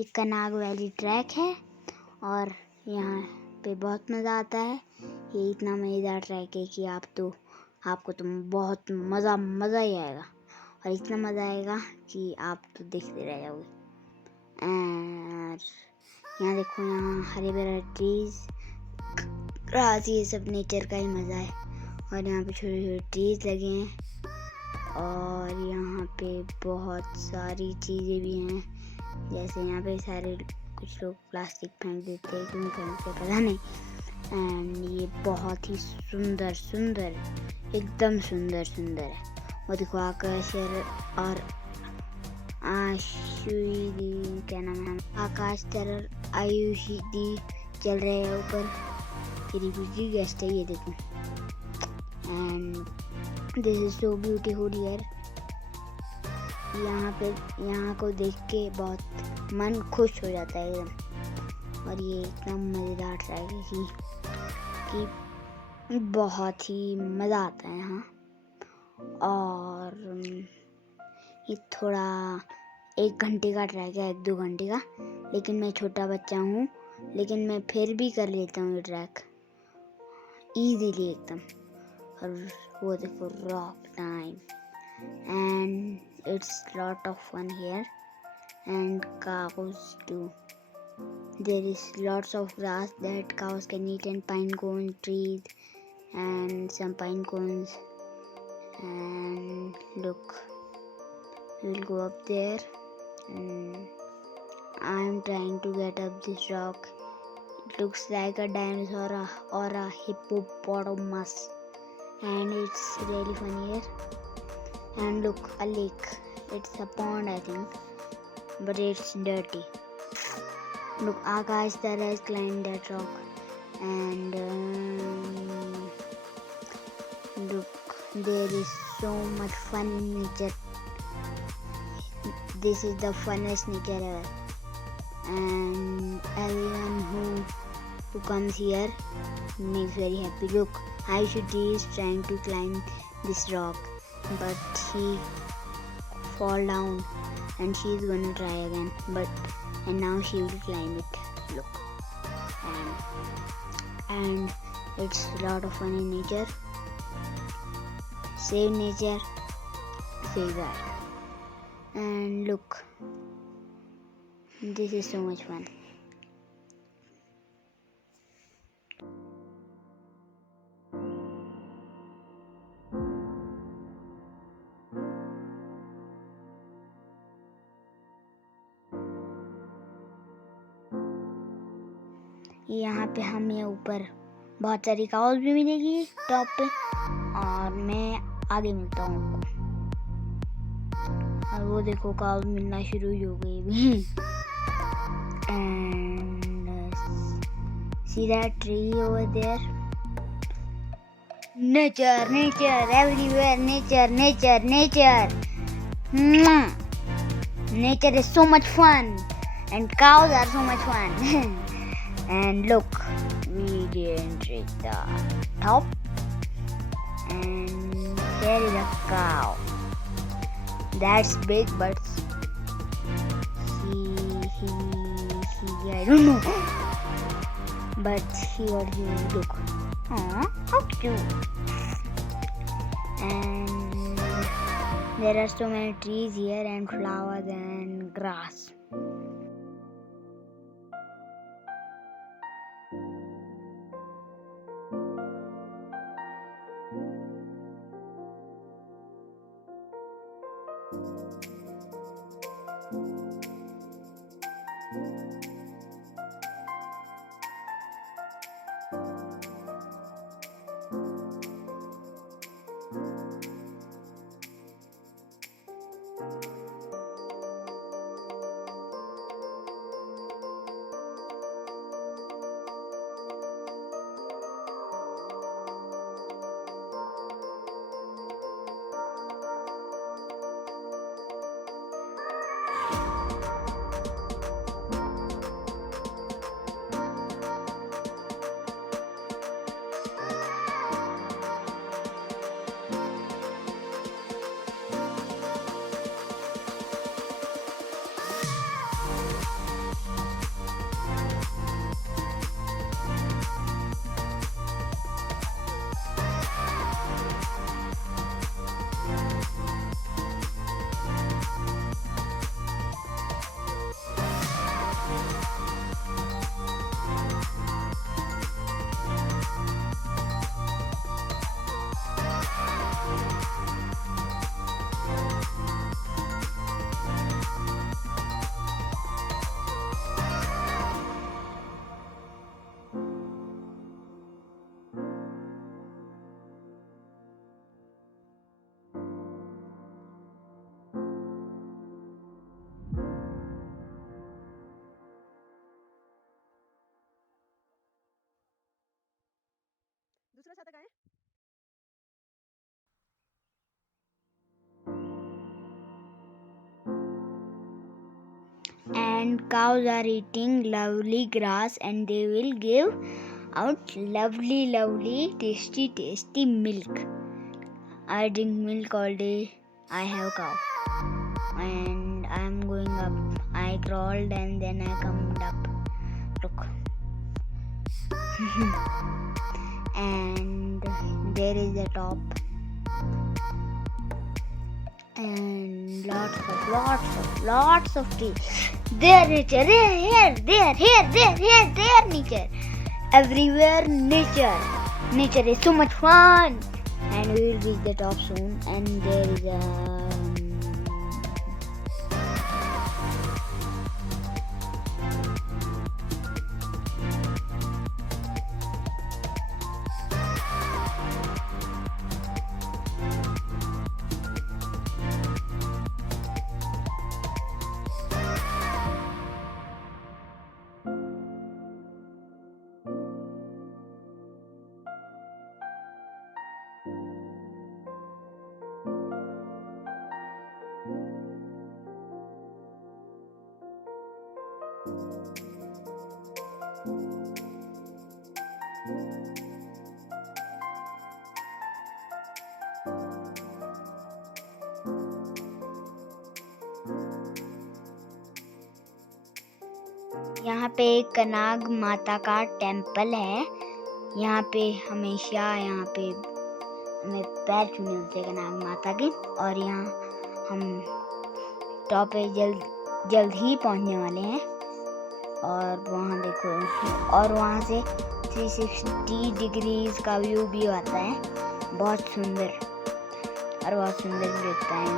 ये कनाग valley track है और यहाँ पे बहुत मज़ा आता है। ये इतना मज़ेदार ट्रैक है कि आपको तो बहुत मज़ा ही आएगा और इतना मज़ा आएगा कि आप तो देखते रह जाओगे। और यहाँ देखो, यहाँ हरे भरे ट्रीज, ग्रास, ये सब नेचर का ही मज़ा है। और यहाँ पे छोटे छोटे ट्रीज लगे हैं और यहाँ पे बहुत सारी चीज़ें भी हैं। जैसे यहाँ पे सारे कुछ लोग प्लास्टिक फेंक देते हैं, क्यों फेंकते पता नहीं। एंड ये बहुत ही सुंदर एकदम सुंदर है। वो देखो आकाश और आयुषी दी, क्या नाम है, आकाश तरर आयुषी दी चल रहे हैं ऊपर। ये रिफ्यूजी गेस्ट है, ये देखो। And this is so beautiful here. यहाँ को देख के बहुत मन खुश हो जाता है एकदम। और ये एकदम मज़ेदार ट्रैक है कि बहुत ही मज़ा आता है यहाँ। और ये थोड़ा 1 घंटे का ट्रैक है, 1-2 घंटे का, लेकिन मैं छोटा बच्चा हूँ, लेकिन मैं फिर भी कर लेता हूँ ये ट्रैक इजीली एकदम। और वो देखो rock time, and it's lot of fun here and cows too. There is lots of grass that cows can eat and pine cone trees and some pine cones. And look, we'll go up there. I'm trying to get up this rock. It looks like a dinosaur or a hippopotamus, and it's really fun here. And look, a lake. It's a pond, I think, but it's dirty. Look, Akash there has climbed that rock, and look, there is so much fun in nature. This is the funnest nature ever, and everyone who comes here makes very happy. Look, Aishuti is trying to climb this rock, but she fall down, and she is gonna try again. And now she will climb it. Look, and it's a lot of fun in nature. Save nature, save that. And look, this is so much fun. यहाँ पे हमें ऊपर बहुत सारी काउस भी मिलेगी टॉप पे, और मैं आगे मिलता हूँ आपको। और वो देखो, काउस मिलना शुरू हो गई भी। And see that tree over there? Nature everywhere, nature. Nature is so much fun, and cows are so much fun. And look, we didn't reach the top, and there is a cow. That's big, but he I don't know, but he was look. Aww, how cute. And there are so many trees here and flowers and grass. तक आए। And cows are eating lovely grass and they will give out lovely tasty milk. I drink milk all day. I have cow and I am going up. I crawled and then I come up. Look. And there is a top and lots of trees. There nature, here, there nature. Everywhere nature. Nature is so much fun. And we will reach the top soon. And there is a यहाँ पे कनाग माता का टेम्पल है। यहाँ पे हमेशा यहाँ पे हमें पैर छूने होते कनाग माता के। और यहाँ हम टॉप पे जल्द ही पहुँचने वाले हैं। और वहाँ देखो, और वहाँ से 360 डिग्रीज का व्यू भी आता है। बहुत सुंदर और बहुत सुंदर भी दिखता है।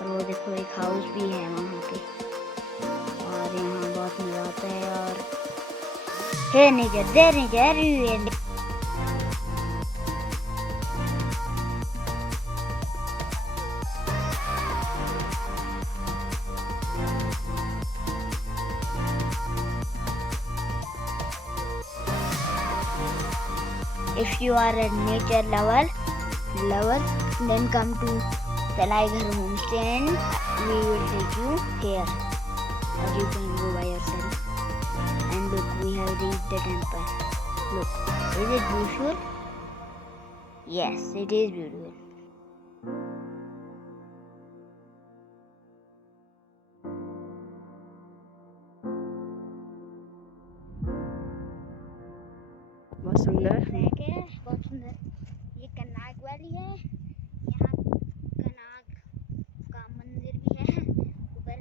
और वो देखो एक हाउस भी है वहाँ पे। और यहाँ बहुत मजा आता है। और here nature, there nature, everywhere. If you are a nature lover, then come to Talaighar homestay and we will take you here. Or you can go by yourself. And look, we have reached the temple. Look, is it beautiful? Yes, it is beautiful. बहुत सुंदर ट्रैक है, बहुत सुंदर। ये कनाग वाली है। यहाँ कनाग का मंदिर भी है ऊपर।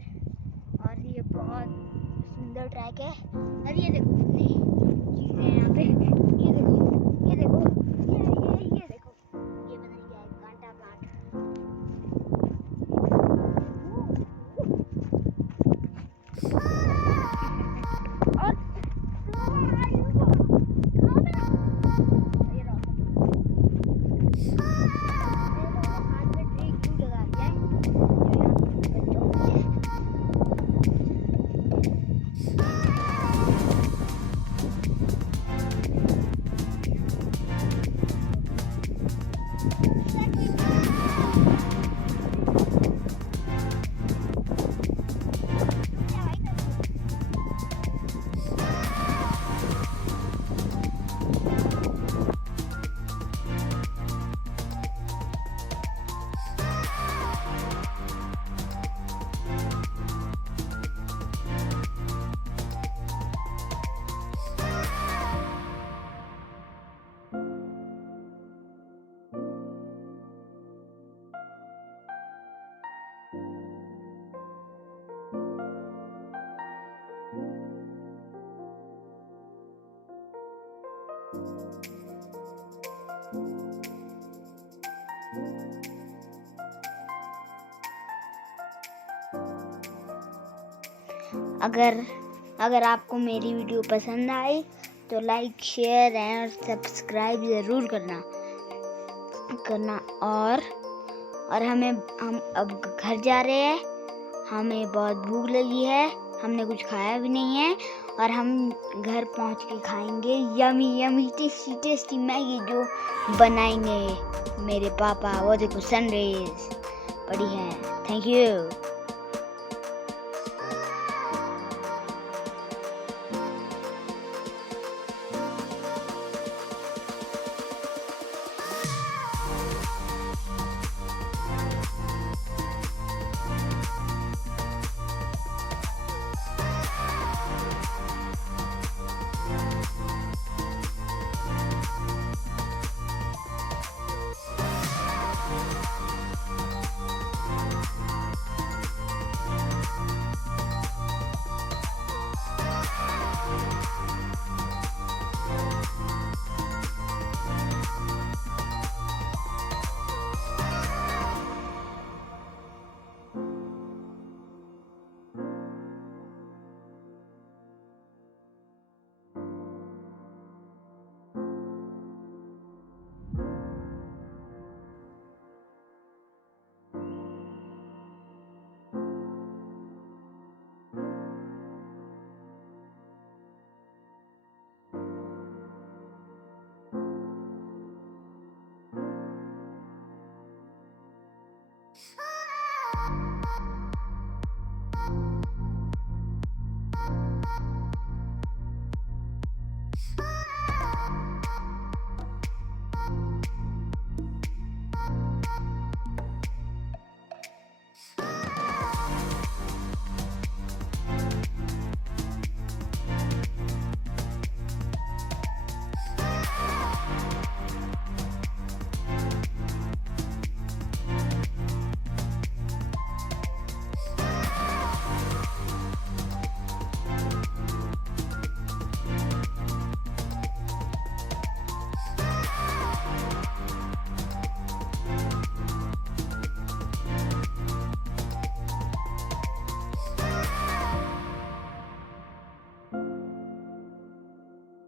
और ये बहुत सुंदर ट्रैक है। और ये देखो कितनी चीजें हैं यहाँ पे। ये देखो, ये देखो, ये देखो, ये बदल गया है कांटा प्लांट। और अगर आपको मेरी वीडियो पसंद आए तो लाइक, शेयर और सब्सक्राइब ज़रूर करना। और हम अब घर जा रहे हैं। हमें बहुत भूख लगी है, हमने कुछ खाया भी नहीं है। और हम घर पहुंच के खाएंगे yummy yummy tasty tasty Maggi जो बनाएंगे मेरे पापा। वो देखो सनराइज पड़ी है। Thank you.